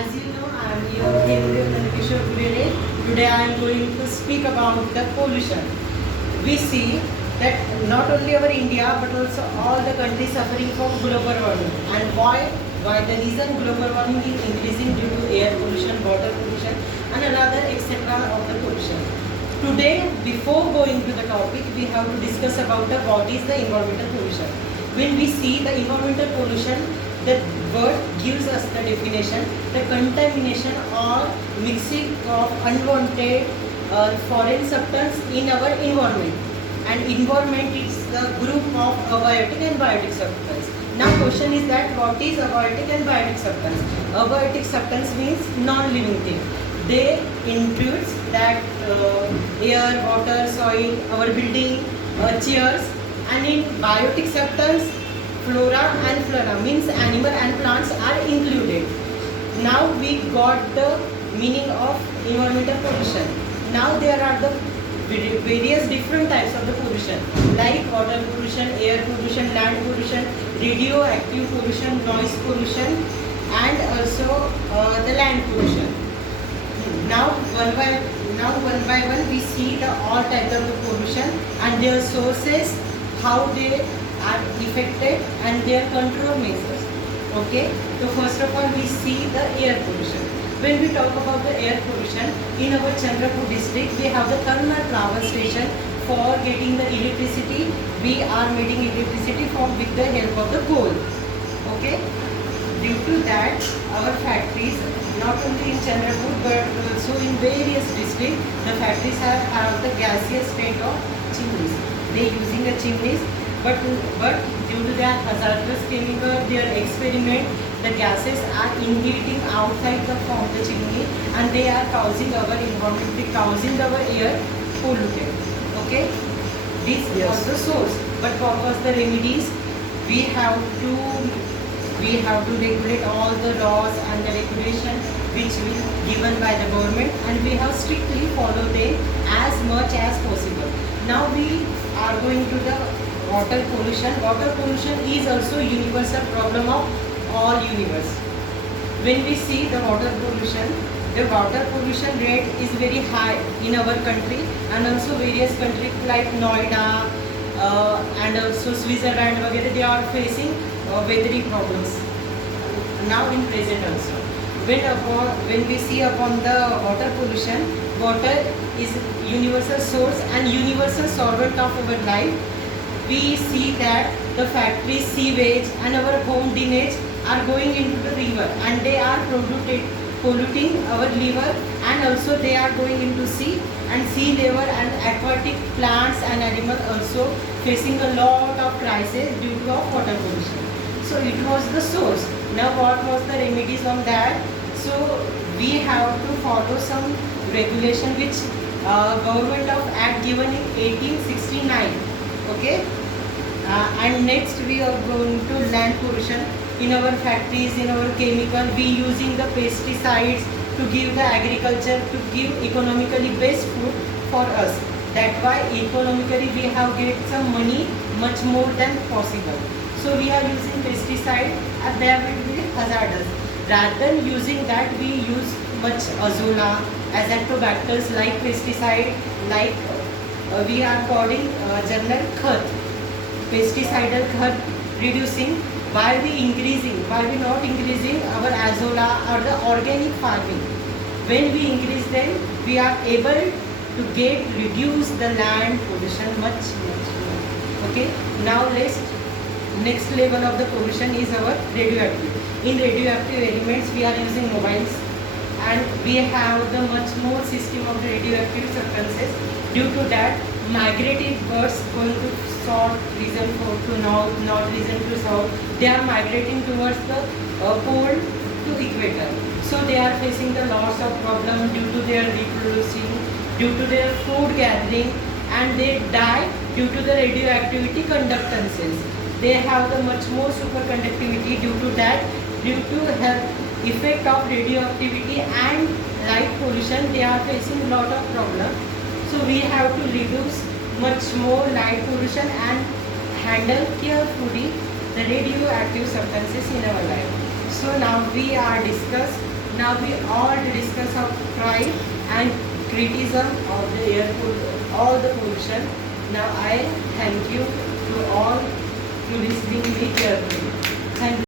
As you know, I am your Kendriya Nandakishore Gurere. Today I am going to speak about the pollution. We see that not only our India but also all the countries suffering from global warming. And why? Why the reason global warming is increasing due to air pollution, water pollution and another etc. of the pollution. Today, before going to the topic, we have to discuss about what is the environmental pollution. When we see the environmental pollution, the word gives us the definition, the contamination or mixing of unwanted foreign substance in our environment. And environment is the group of abiotic and biotic substance. Now question is that what is abiotic and biotic substance? Abiotic substance means non-living thing. They includes that air, water, soil, our building, chairs, and in biotic substance, flora and fauna means animal and plants are included. Now we got the meaning of environmental pollution. Now there are the various different types of the pollution like water pollution, air pollution, land pollution, radioactive pollution, noise pollution, and also the land pollution. Now one by one we see the all types of the pollution and their sources, how they are affected and their control measures. Okay, so first of all we see the air pollution. When we talk about the air pollution, in our Chandrapur district we have the thermal power station for getting the electricity. We are making electricity from with the help of the coal. Okay, due to that our factories, not only in Chandrapur but also in various districts, the factories have the gaseous state of chimneys. They using the chimneys, but due to their hazardous chemical, their experiment, the gases are inhaling outside from the chimney and they are causing our environment, they causing our air polluted. Okay, this was the source. But what was the remedies? We have to regulate all the laws and the regulation which will given by the government, and we have strictly follow them as much as possible. Now we are going to the water pollution. Water pollution is also universal problem of all universe. When we see the water pollution rate is very high in our country and also various countries like Noida and also Switzerland, they are facing weathering problems now in present also. When we see upon the water pollution, water is universal source and universal solvent of our life. We see that the factory sewage and our home drainage are going into the river and they are polluting our river, and also they are going into sea, and sea level and aquatic plants and animals also facing a lot of crisis due to water pollution. So it was the source. Now what was the remedies on that? So we have to follow some regulation which government of act given in 1869. Okay, and next we are going to land pollution. In our factories, in our chemical, we using the pesticides to give the agriculture, to give economically best food for us. That why economically we have get some money much more than possible. So we are using pesticide and they will be hazardous. Rather than using that, we use much azolla, azotobacters like pesticide, like we are calling general khat, pesticidal khat reducing. Why we not increasing our azolla or the organic farming? When we increase them, we are able to reduce the land pollution much more. Okay, now next level of the pollution is our radioactive. In radioactive elements, we are using mobiles and we have the much more system of radioactive substances. Due to that, migratory birds going to south region to north region to south, they are migrating towards the pole to equator. So they are facing the lots of problem due to their reproducing, due to their food gathering, and they die due to the radioactivity conductances. They have the much more superconductivity. Due to that, due to health effect of radioactivity and light pollution, they are facing lot of problem. So we have to reduce much more light pollution and handle carefully the radioactive substances in our life. So now we are discuss Now we all discuss of crime and criticism of the air all the pollution. Now I thank you to all to listening me carefully. Thank you.